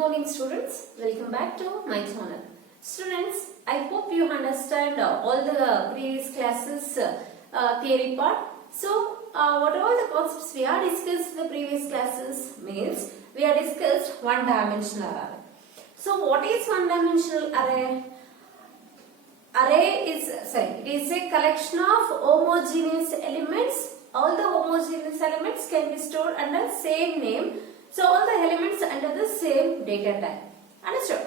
morning students, welcome back to my channel. Students, I hope you understand all the previous classes theory part. So, whatever the concepts we are discussed in the previous classes means we are discussed one dimensional array. So, what is one dimensional array? It is a collection of homogeneous elements. All the homogeneous elements can be stored under same name. So all the elements under the same data type. Understood?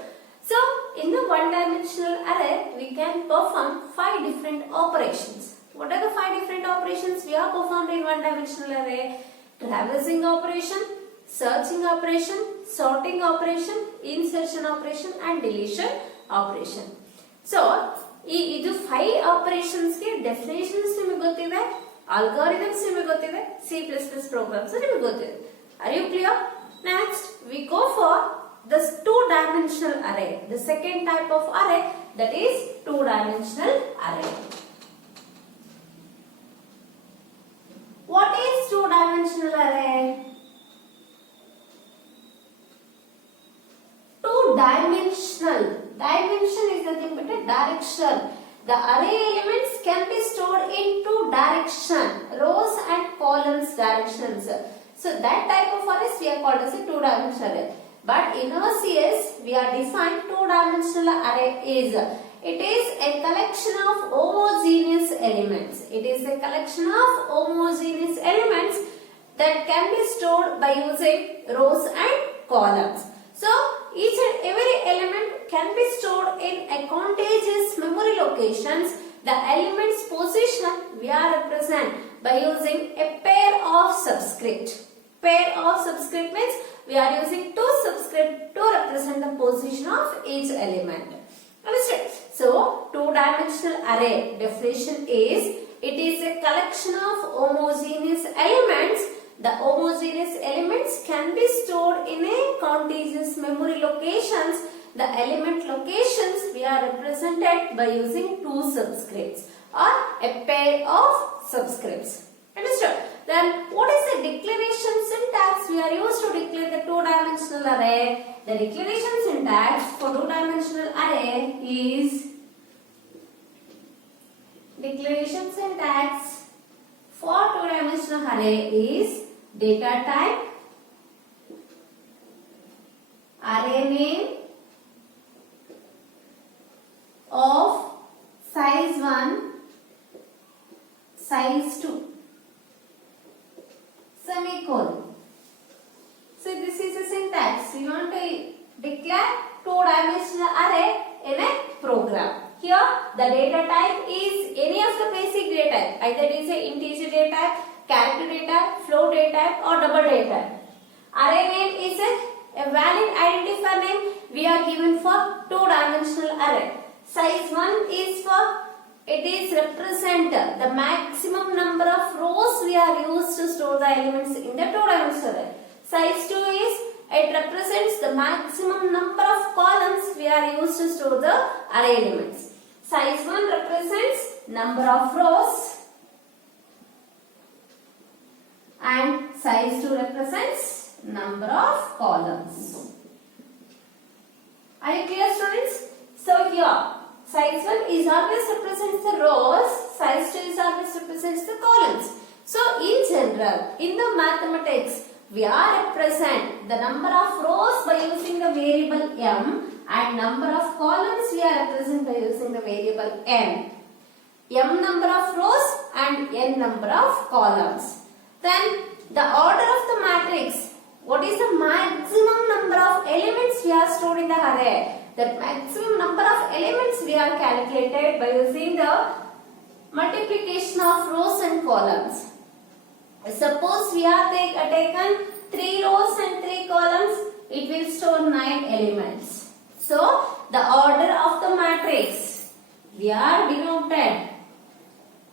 So in the one-dimensional array, we can perform 5 different operations. What are the 5 different operations we are performed in one-dimensional array? Traversing operation, searching operation, sorting operation, insertion operation and deletion operation. So these 5 operations के definitions निಮಗೆ ಗೊತ್ತಿದೆ, algorithms ನಿಮಗೆ ಗೊತ್ತಿದೆ, C++ programs ನಿಮಗೆ ಗೊತ್ತಿದೆ. Are you clear? Next, we go for this two-dimensional array. The second type of array, that is two-dimensional array. What is two-dimensional array? Two-dimensional. Dimension is nothing but a direction. The array elements can be stored in two direction, rows and columns directions. So that type of arrays we are called as a two-dimensional array. But in our CS, we are defined two-dimensional array is, it is a collection of homogeneous elements. It is a collection of homogeneous elements that can be stored by using rows and columns. So each and every element can be stored in a contiguous memory locations. The element's position we are represent by using a pair of subscript. Pair of subscript means we are using two subscript to represent the position of each element. Understand? So, two-dimensional array definition is, it is a collection of homogeneous elements. The homogeneous elements can be stored in a contiguous memory locations. The element locations we are represented by using two subscripts or a pair of subscripts. Understood? Then what is the declaration syntax we are used to declare the two-dimensional array? The declaration syntax for two-dimensional array is, declaration syntax for two-dimensional array is data type, array name of size 1, size 2. Semicolon. So this is a syntax. We want to declare two-dimensional array in a program. Here the data type is any of the basic data type. Either it is a integer data type, character data type, float data type or double data type. Array name is a valid identifier name we are given for two-dimensional array. Size 1 is for, it is represent the maximum number of rows we are used to store the elements in the two-dimensional array. Size 2 is, it represents the maximum number of columns we are used to store the array elements. Size 1 represents number of rows and size 2 represents number of columns. Are you clear, students? So here, size 1 is always represents the rows, size 2 is always represents the columns. So in general, in the mathematics, we are represent the number of rows by using the variable m and number of columns we are represent by using the variable n. M number of rows and n number of columns. Then the order of the matrix. What is the maximum number of elements we are stored in the array? The maximum number of elements we are calculated by using the multiplication of rows and columns. Suppose we are taken 3 rows and 3 columns, it will store 9 elements. So the order of the matrix we are denoted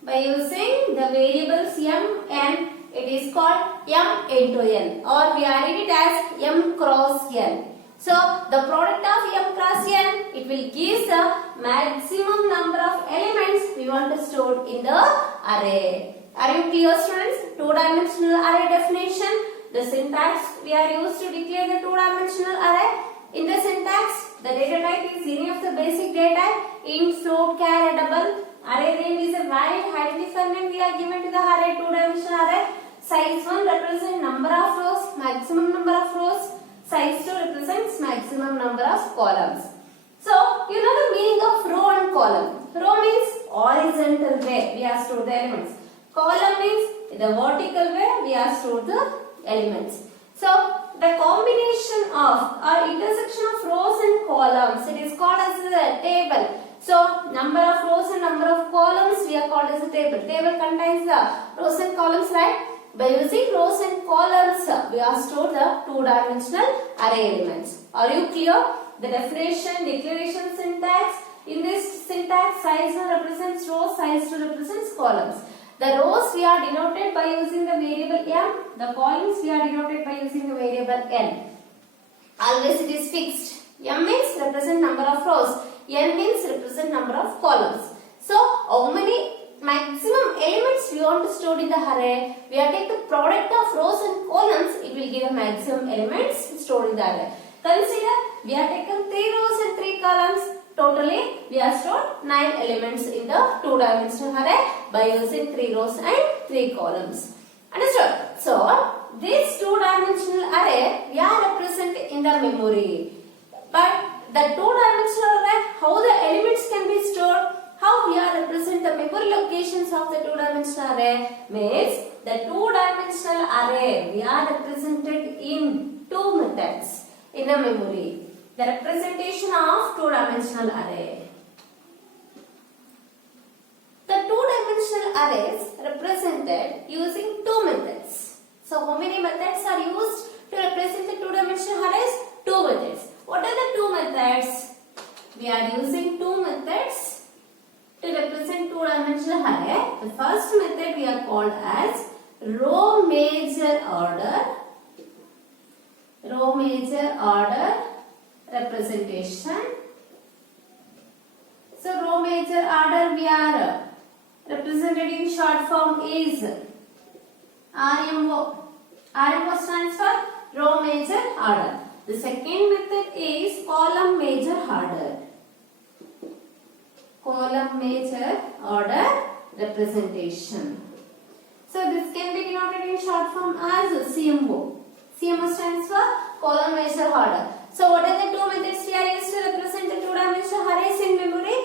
by using the variables m n. It is called m into n, or we are writing it as m cross n. So the product of m cross n, it will give the maximum number of elements we want to store in the array. Are you clear, students? Two-dimensional array definition. The syntax we are used to declare the two-dimensional array type is any of the basic data type. Int, float, char, double. Array name is a valid identifier name we are given to the array, two-dimensional array. Size 1 represents number of rows, maximum number of rows. Size 2 represents maximum number of columns. So, you know the meaning of row and column. Row means horizontal way we are stored the elements. Column means the vertical way we are stored the elements. So, the combination of or intersection of rows and columns, it is called as a table. So, number of rows and number of columns we are called as a table. Table contains the rows and columns, right? By using rows and columns, we are stored the two-dimensional array elements. Are you clear? The definition, declaration, syntax. In this syntax, size 1 represents rows, size 2 represents columns. The rows we are denoted by using the variable m. The columns we are denoted by using the variable n. Always it is fixed. M means represent number of rows. N means represent number of columns. So, how many maximum elements we want to store in the array? We are taking the product of rows and columns. It will give a maximum elements stored in the array. Consider we are taken 3 rows and 3 columns. Totally, we have stored 9 elements in the two-dimensional array by using 3 rows and 3 columns. Understood? So, this two-dimensional array we are represented in the memory. But the two-dimensional array, how the elements can be stored, how we are represent the memory locations of the two-dimensional array means the two-dimensional array we are represented in 2 methods in the memory. The representation of two-dimensional array. The two-dimensional arrays represented using 2 methods. So, how many methods are used to represent the two-dimensional arrays? 2 methods. What are the 2 methods? We are using 2 methods to represent two-dimensional array. The first method we are called as row major order. Row major order representation. So, row major order we are represented in short form is RMO. RMO stands for row major order. The second method is column major order. Column major order representation. So, this can be denoted in short form as CMO. CMO stands for column major order. So, what are the 2 methods we are used to represent the two-dimensional arrays in memory?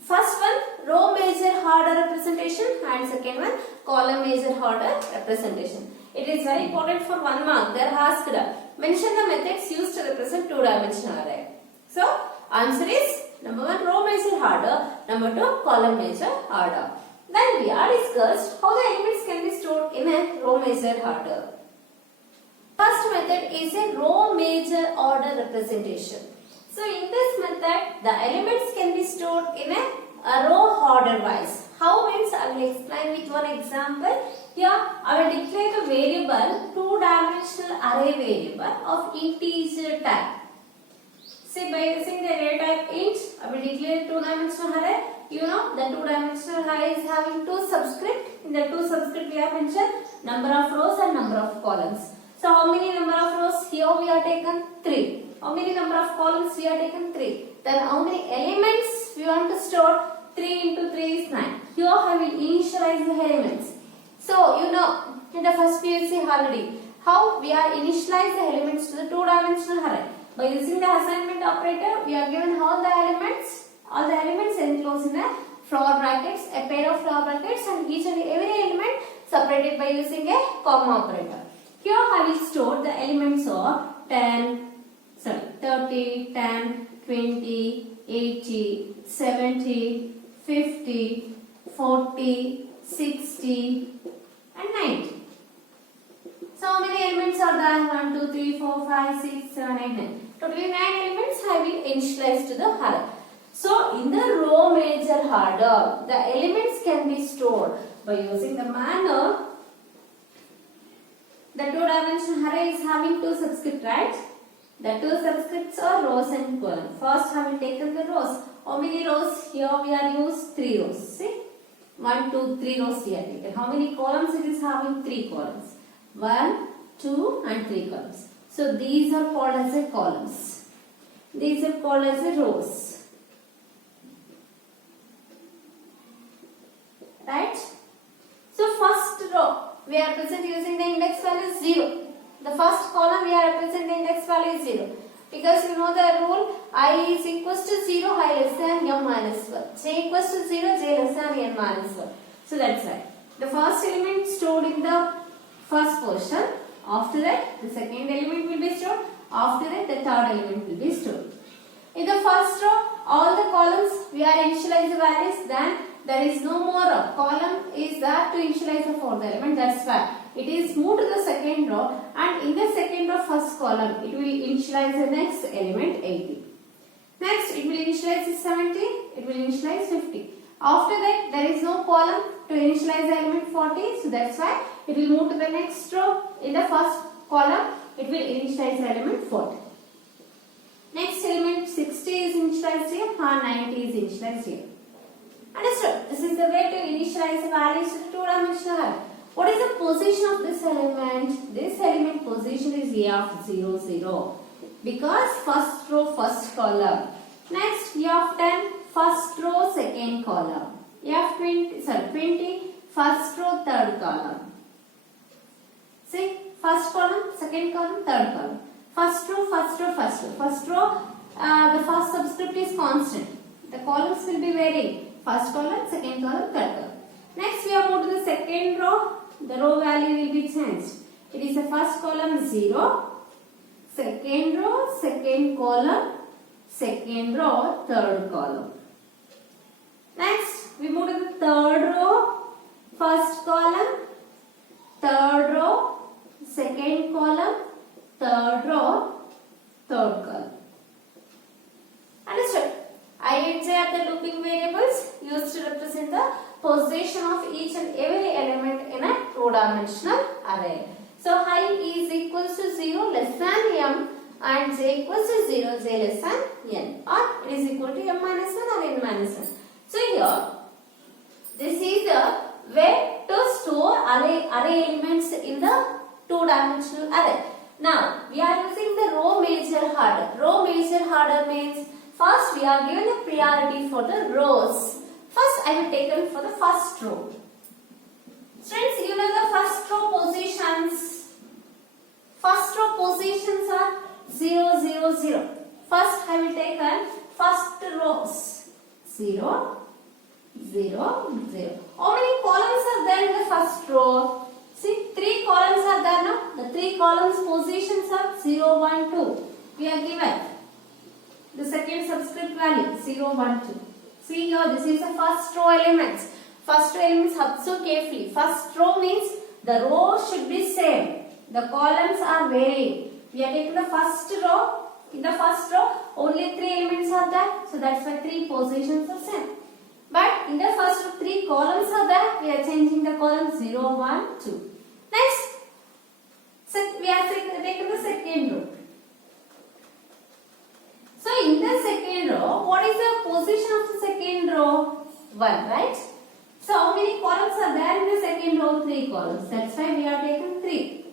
First one, row major order representation, and second one, column major order representation. It is very important for 1 mark. They are asked, mention the methods used to represent two-dimensional array. So, answer is number 1, row major order, number 2, column major order. Then we are discussed how the elements can be stored in a row major order. First method is a row major order representation. So, in this method, the elements can be stored in a row order wise. How means I will explain with one example. Here, I will declare a variable, two-dimensional array variable of integer type. See, by using the array type int, I will declare a two-dimensional array. You know, the two-dimensional array is having 2 subscript. In the 2 subscript, we have mentioned number of rows and number of columns. So, how many number of rows? Here we are taken 3. How many number of columns? We are taken 3. Then, how many elements we want to store? 3 into 3 is 9. Here, I will initialize the elements. So, you know, in the first PUC already, how we are initialize the elements to the two-dimensional array. By using the assignment operator, we are given all the elements enclosed in a floor brackets, a pair of floor brackets, and each and every element separated by using a comma operator. Here I will store the elements of 30, 10, 20, 80, 70, 50, 40, 60 and 90. So how many elements are there? 1, 2, 3, 4, 5, 6, 7, 8, 9. Totally 9 elements I will initialize to the array. So in the row major order, the elements can be stored by using the manner. The two-dimensional array is having 2 subscripts, right? The 2 subscripts are rows and columns. First I will take the rows. How many rows? Here we are used 3 rows. See? 1, 2, 3 rows we are taken. How many columns? It is having 3 columns. 1, 2 and 3 columns. So these are called as a columns. These are called as the rows. Right? So first row we are represent using the index value 0. The first column we are representing the index value 0. Because you know the rule, I is equals to 0, I less than m minus 1. J equals to 0, j less than n minus 1. So that's why the first element stored in the first portion. After that, the second element will be stored. After that, the third element will be stored. In the first row, all the columns we are initialize the values. Then there is no more column is there to initialize the fourth element. That's why it is moved to the second row, and in the second row first column it will initialize the next element 80. Next it will initialize 70, it will initialize 50. After that there is no column to initialize the element 40, so that's why it will move to the next row. In the first column it will initialize the element 40. Next element 60 is initialized here, and 90 is initialized here. Understood? This is the way to initialize the values to the two-dimensional array. What is the position of this element? This element position is A of 0, 0. Because first row, first column. Next, A of 10, first row, second column. A of 20, first row, third column. See, first column, second column, third column. First row, first row, first row. First row, the first subscript is constant. The columns will be varying. First column, second column, third column. Next, we have moved to the second row. The row value will be changed. It is the first column 0, second row, second column, second row, third column. Next, we move to the third row. First column, third row, second column, third row, third column. Understood? I and J are the looping variables used to represent the position of each and every element in a two-dimensional array. So I is equals to 0 less than m and j equals to 0, j less than n, or it is equal to m minus 1 or n minus 1. So here, this is the way to store array elements in the two-dimensional array. Now, we are using the row major order. Row major order means first we are given a priority for the rows. First I will take them for the first row. Students, you know the first row positions. First row positions are 0, 0, 0. First I will take them first rows. 0, 0, 0. How many columns are there in the first row? See, 3 columns are there now. The 3 columns positions are 0, 1, 2. We are given the second subscript value 0, 1, 2. See here, this is the first row elements. First row elements, observe carefully. First row means the row should be same. The columns are varying. We are taking the first row. In the first row, only 3 elements are there. So that's why 3 positions are same. But in the first row, 3 columns are there. We are changing the column 0, 1, 2. Next, we are taking the second row. So in the second row, what is the position of the second row? 1, right? So how many columns are there in the second row? 3 columns. That's why we are taking 3.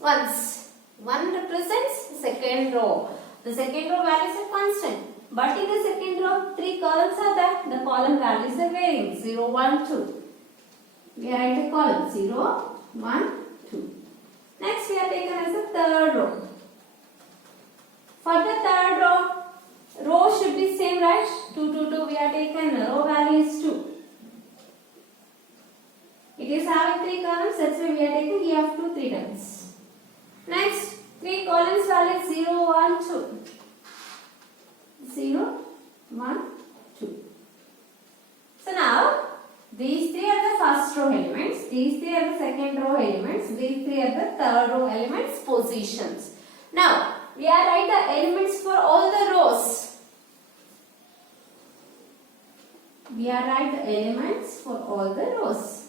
Once. 1 represents the second row. The second row values are constant. But in the second row, 3 columns are there. The column values are varying. 0, 1, 2. We are at a column. 0, 1, 2. Next we are taken as the third row. For the third row, row should be same, right? 2, 2, 2. We are taken. Row value is 2. It is having 3 columns. That's why we are taking E of 2 3 times. Next, 3 columns value 0, 1, 2. 0, 1, 2. So now, these 3 are the first row elements. These 3 are the second row elements. These 3 are the third row elements positions. Now, we are write the elements for all the rows. We are write the elements for all the rows.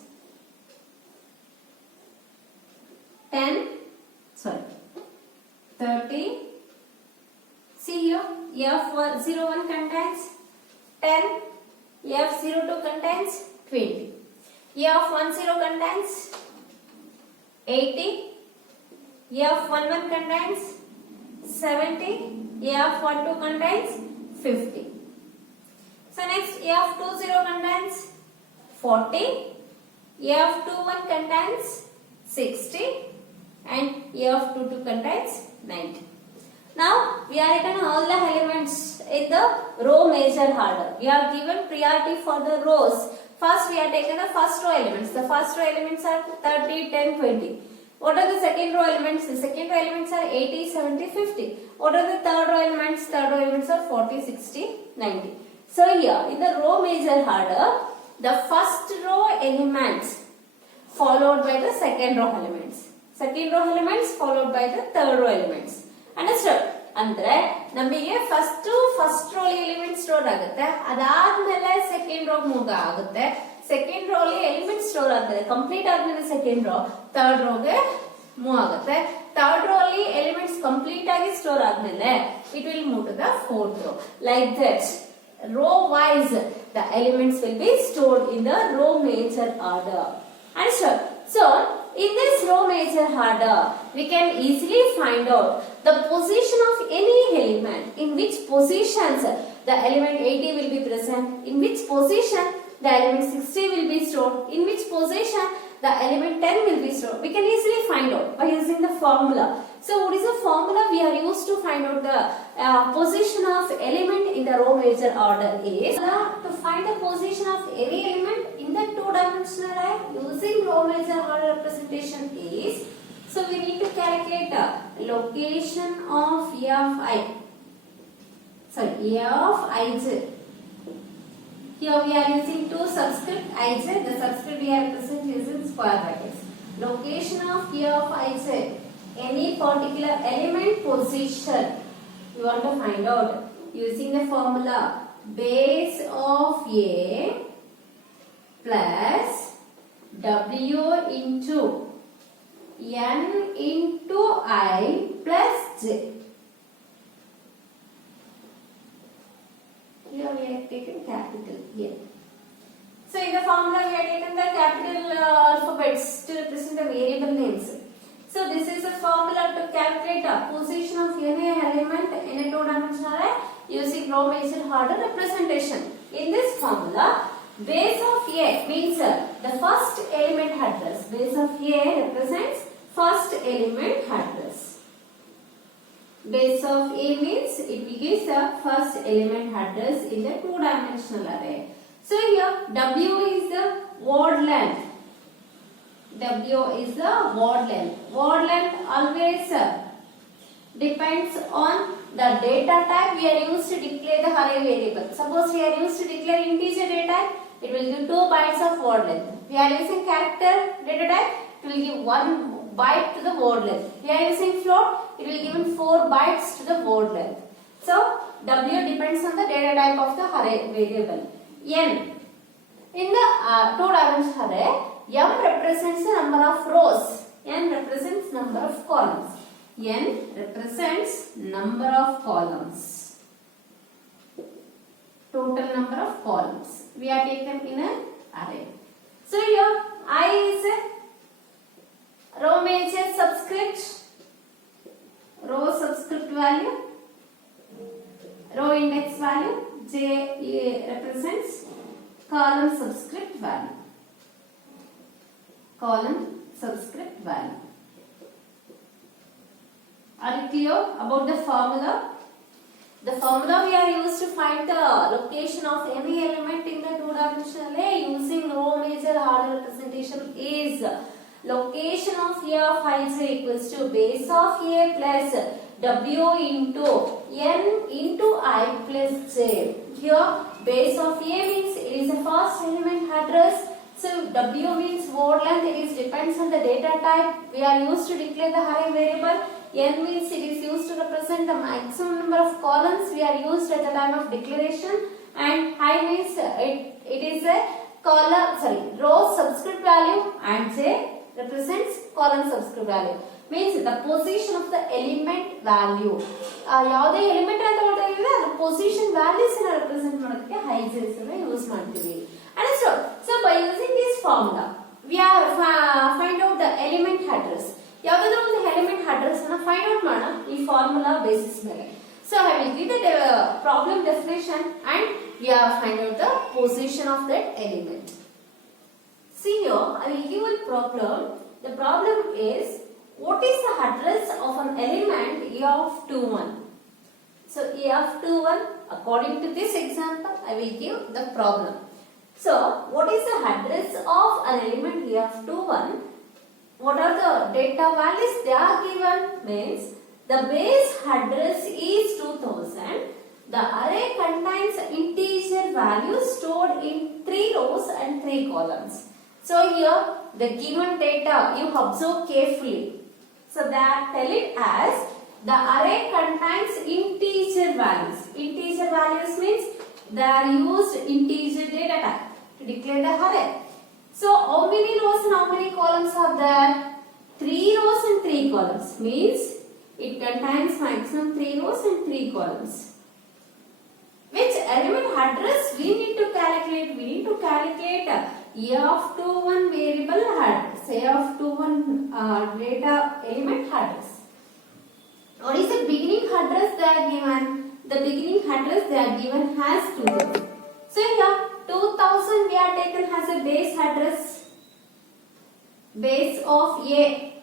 10, 30. See here, F01 contains 10, F02 contains 20, F10 contains 80, F11 contains 70, A of 1 2 contains 50. So next A of 2 0 contains 40. A of 2 1 contains 60 and A of 2 2 contains 90. Now we are written all the elements in the row measure order. We are given priority for the rows. First we are taken the first row elements. The first row elements are 30, 10, 20. What are the second row elements? The second row elements are 80, 70, 50. What are the third row elements? Third row elements are 40, 60, 90. So here in the row measure order, the first row elements followed by the second row elements. Second row elements followed by the third row elements. Understood? ಅಂದ್ರೆ ನಮಗೆ first row element store ಆಗುತ್ತೆ, ಅದಾದ್ಮೇಲೆ second row move ಆಗುತ್ತೆ. Second row element store ಆಗುತ್ತೆ, complete ಆದ್ಮೇಲೆ second row third ರೋಗೆ move ಆಗುತ್ತೆ. Third row ಅಲ್ಲಿ ಎಲಿಮೆಂಟ್ಸ್ ಕಂಪ್ಲೀಟ್ ಆಗಿ ಸ್ಟೋರ್ ಆದ್ಮೇಲೆ it will move to the fourth row. Like that row wise the elements will be stored in the row measure order. Understood? So in this row measure order we can easily find out the position of any element, in which positions the element 80 will be present, in which position the element 60 will be stored, in which position the element 10 will be stored. We can easily find out by using the formula. So what is the formula we are used to find out the position of element in the row measure order is to find the position of any element in the two-dimensional array using row measure order representation is, so we need to calculate the location of A of I. Sorry, A of Ij. Here we are using two subscript Ij. The subscript we are representing using square brackets. Location of A of Ij. Any particular element position we want to find out using the formula base of A plus W into N into I plus J. Here we have taken capital A. So in the formula we have taken the capital alphabets to represent the variable names. So this is a formula to calculate the position of any element in a two-dimensional array using row measure order representation. In this formula, base of A means the first element address. Base of A represents first element address. Base of A means it gives the first element address in the two-dimensional array. So here W is the word length. W is the word length. Word length always depends on the data type we are used to declare the array variable. Suppose we are used to declare integer data type, it will give 2 bytes of word length. We are using character data type, it will give 1 byte to the word length. We are using float, it will give 4 bytes to the word length. So W depends on the data type of the array variable. N in the two-dimensional array, M represents the number of rows. N represents number of columns. N represents number of columns. Total number of columns. We are taken in an array. So here I is a row measure subscript. Row subscript value. Row index value. J represents column subscript value. Column subscript value. Are you clear about the formula? The formula we are used to find the location of any element in the two-dimensional array using row measure order representation is location of A of Ij equals to base of A plus W into N into I plus J. Here base of A means it is the first element address. So W means word length, it is depends on the data type. We are used to declare the array variable. N means it is used to represent the maximum number of columns we are used at the time of declaration. And I means it is a row subscript value and J represents column subscript value. Means the position of the element value. ಯಾವುದೇ element ಅಂತ ಹೊರಟಿದ್ರೆ ಅದರ position values ಅನ್ನು represent ಮಾಡೋದಕ್ಕೆ ಹೈಜೆಸ್ ಅನ್ನು use ಮಾಡ್ತೀವಿ. Understood? So by using this formula we are find out the element address. ಯಾವುದಾದ್ರೂ ಒಂದು element address ಅನ್ನು ಫೈಂಡ್ ಔಟ್ ಮಾಡೋಣ ಈ ಫಾರ್ಮುಲಾ ಬೇಸಿಸ್ ಮೇಲೆ. So I I will give the problem definition and we have find out the position of that element. See here, I will give a problem. The problem is, what is the address of an element A of 2, 1? So A of 2, 1, according to this example, I will give the problem. So, what is the address of an element A of 2, 1? What are the data values they are given? Means, the base address is 2000. The array contains integer values stored in 3 rows and 3 columns. So here the given data you observe carefully. So that tell it as the array contains integer values. Integer values means they are used integer data type to declare the array. So how many rows and how many columns are there? 3 rows and 3 columns means it contains maximum 3 rows and 3 columns. Which element address we need to calculate? We need to calculate A of 2, 1 variable address, A of 2, 1 data element address. What is the beginning address they are given? The beginning address they are given as 2000. So here 2000 we are taken as a base address, base of A.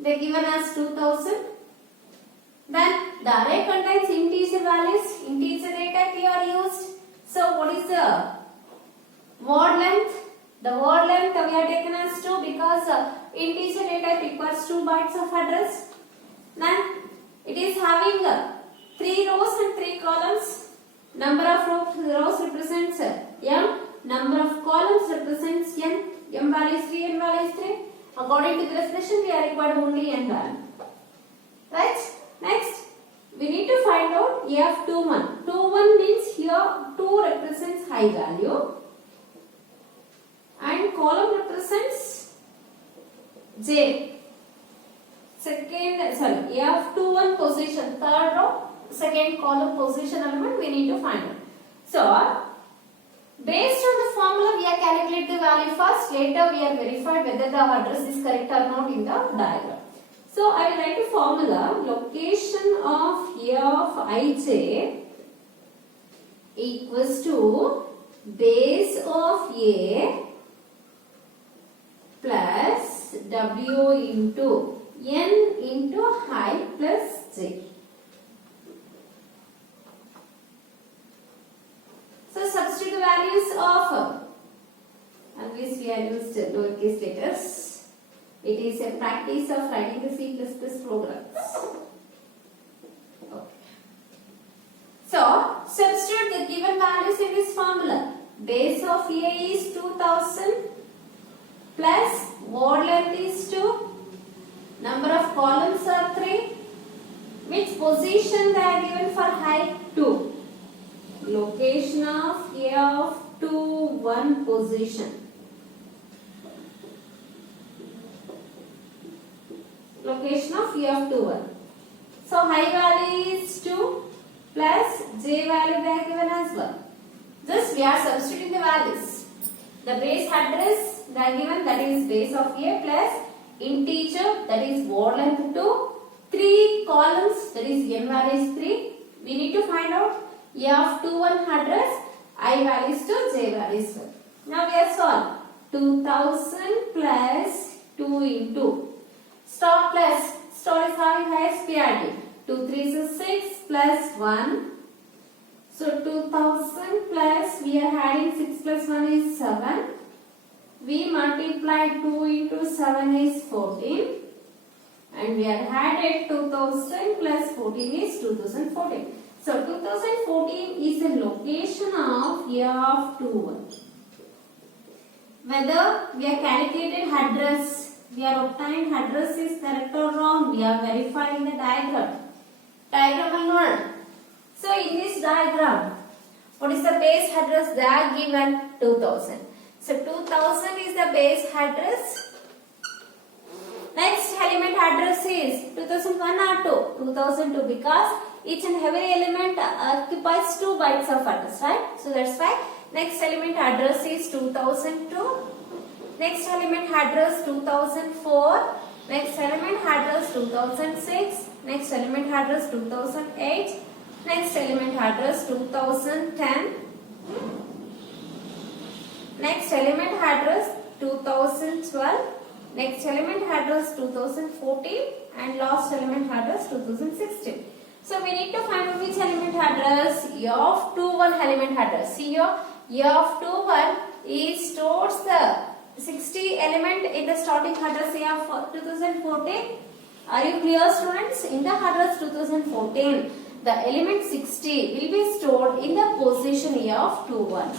They are given as 2000. Then the array contains integer values, integer data here are used. So what is the word length? The word length we are taken as 2 because integer data requires 2 bytes of address. Then it is having 3 rows and 3 columns. Number of rows represents m, number of columns represents n. M value is 3, n value is 3. According to the definition, we are required only n value. Right? Next, we need to find out A of 2, 1. 2, 1 means here 2 represents high value and column represents j. A of 2, 1 position, third row, second column position element we need to find out. So, based on the formula we are calculate the value first, later we are verified whether the address is correct or not in the diagram. So, I will write a formula, location of A of ij equals to base of A plus W into N into I plus J. So, substitute the values of, always we are used lowercase letters. It is a practice of writing the C++ programs. Okay. So, substitute the given values in this formula. Base of A is 2000 plus word length is 2. Number of columns are 3. Which position they are given for height? 2. Location of A of 2, 1 position. Location of A of 2, 1. So, high value is 2 plus J value they are given as 1. Just we are substituting the values. The base address they are given, that is base of A plus integer, that is word length 2. 3 columns, that is n value is 3. We need to find out A of 2, 1 address, I value is 2, J value is 1. Now we have solved 2000 plus 2 into star plus star is having highest priority. 2 3 is 6 plus 1. So 2000 plus we are adding 6 plus 1 is 7. We multiply 2 into 7 is 14. And we have added 2000 plus 14 is 2014. So 2014 is the location of A of 2, 1. Whether we are calculated address, we are obtained address is correct or wrong, we are verifying the diagram. Diagram will learn. So in this diagram, what is the base address? They are given 2000. So 2000 is the base address. Next element address is 2001 or 2? 2002, because each and every element occupies 2 bytes of address, right? So that's why next element address is 2002. Next element address 2004. Next element address 2006. Next element address 2008. Next element address 2010. Next element address 2012. Next element address 2014 and last element address 2016. So we need to find out which element address. A of 21 element address. See here, A of 21 is stores the 60 element in the starting address A of 2014. Are you clear, students? In the address 2014, the element 60 will be stored in the position A of 21.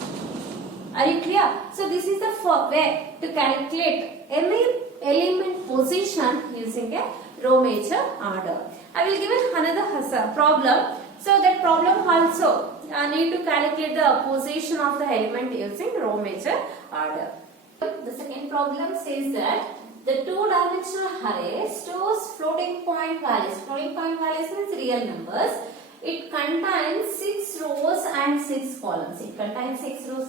Are you clear? So this is the way to calculate any element position using a row major order. I will give it another problem. So that problem also need to calculate the position of the element using row major order. The second problem says that the two-dimensional array stores floating point values. Floating point values means real numbers. It contains 6 rows and 6 columns. It contains 6 rows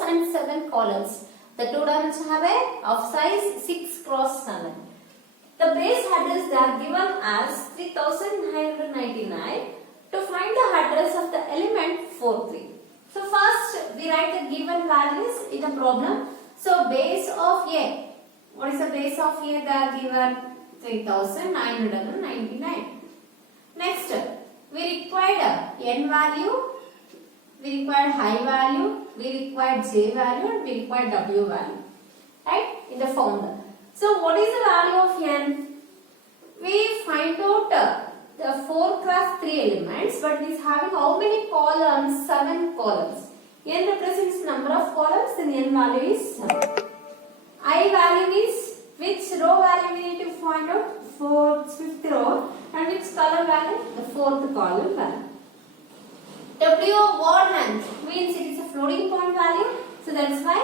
and 7 columns. The two-dimensional array of size 6 cross 7. The base address they are given as 3999. To find the address of the element 43. So first we write the given values in the problem. So base of A. What is the base of A? They are given 3999. Next, we required n value, we required high value, we required j value, and we required w value. Right? In the formula. So what is the value of n? We find out the 4 cross 3 elements, but it is having how many columns? 7 columns. N represents number of columns, then n value is 7. I value is which row value we need to find out? 5th row, and which column value? The 4th column value. W word length means it is a floating point value, so that's why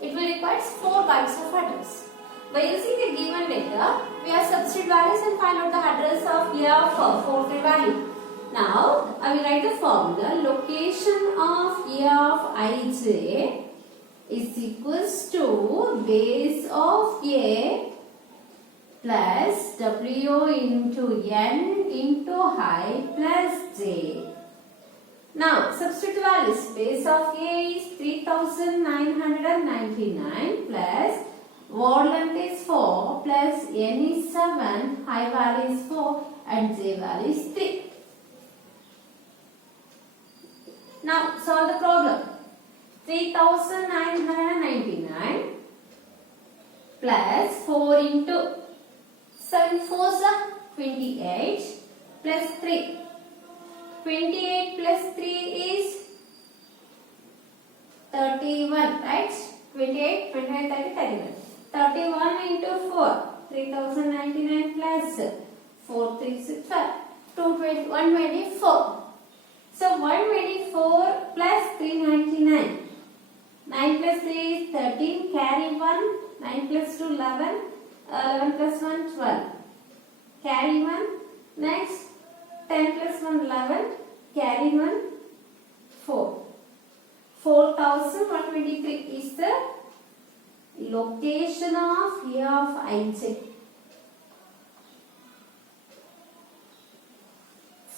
it will require 4 bytes of address. By using the given data, we have substitute values and find out the address of A of 43 value. Now, I will write the formula. Location of A of ij is equals to base of A plus W into N into I plus J. Now, substitute values. Base of A is 3999 plus word length is 4 plus N is 7, I value is 4 and J value is 3. Now, solve the problem. 3999 plus 4 into 7 4s are 28 plus 3. 28 plus 3 is 31, right? 28, 29, 30, 31. 31 into 4, 3099 plus 4, 3, 6, 5, 124. So 124 plus 399. 9 plus 3 is 13, carry 1, 9 plus 2, 11, 11 plus 1, 12. Carry 1, next 10 plus 1, 11, carry 1, 4. 4123 is the location of A of ij.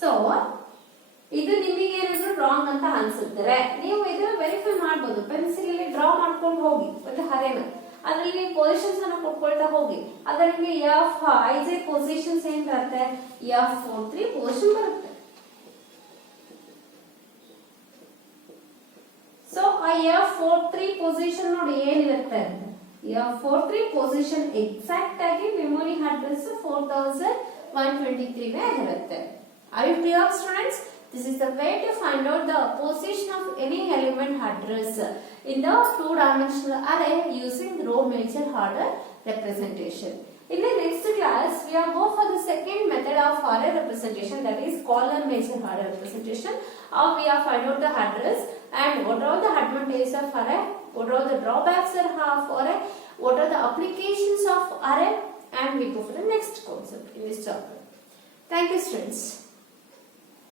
So, ಇದು ನಿಮಗೆ ಏನಾದರೂ wrong ಅಂತ ಅನ್ಸುತ್ತೆ ನೀವು ಇದನ್ನ verify ಮಾಡಬಹುದು. Pencil ಅಲ್ಲಿ draw ಮಾಡ್ಕೊಂಡು ಹೋಗಿ ಒಂದು ಹರೇನ ಅದರಲ್ಲಿ ಪೊಸಿಷನ್ಸ್ ಅನ್ನು ಕೊಟ್ಕೊಳ್ತಾ ಹೋಗಿ. ಅದರಲ್ಲಿ A of ij ಪೊಸಿಷನ್ಸ್ ಏನು ಬರುತ್ತೆ? A of 43 ಪೊಸಿಷನ್ ಬರುತ್ತೆ. ಸೊ ಆ A of 43 ಪೊಸಿಷನ್ ನೋಡಿ ಏನಿರುತ್ತೆ ಅಂತ. A of 43 ಪೊಸಿಷನ್ ಎಕ್ಸಾಕ್ಟ್ ಆಗಿ ಮೆಮೊರಿ ಅಡ್ರೆಸ್ 4123 ನೇ ಆಗಿರುತ್ತೆ. Are you clear, students? This is the way to find out the position of any element address in the two-dimensional array using row major order representation. In the next class, we are go for the second method of array representation, that is column major order representation. How we are find out the address and what are the advantages of array, what are the drawbacks of array, what are the applications of array, and we go for the next concept in this chapter. Thank you, students.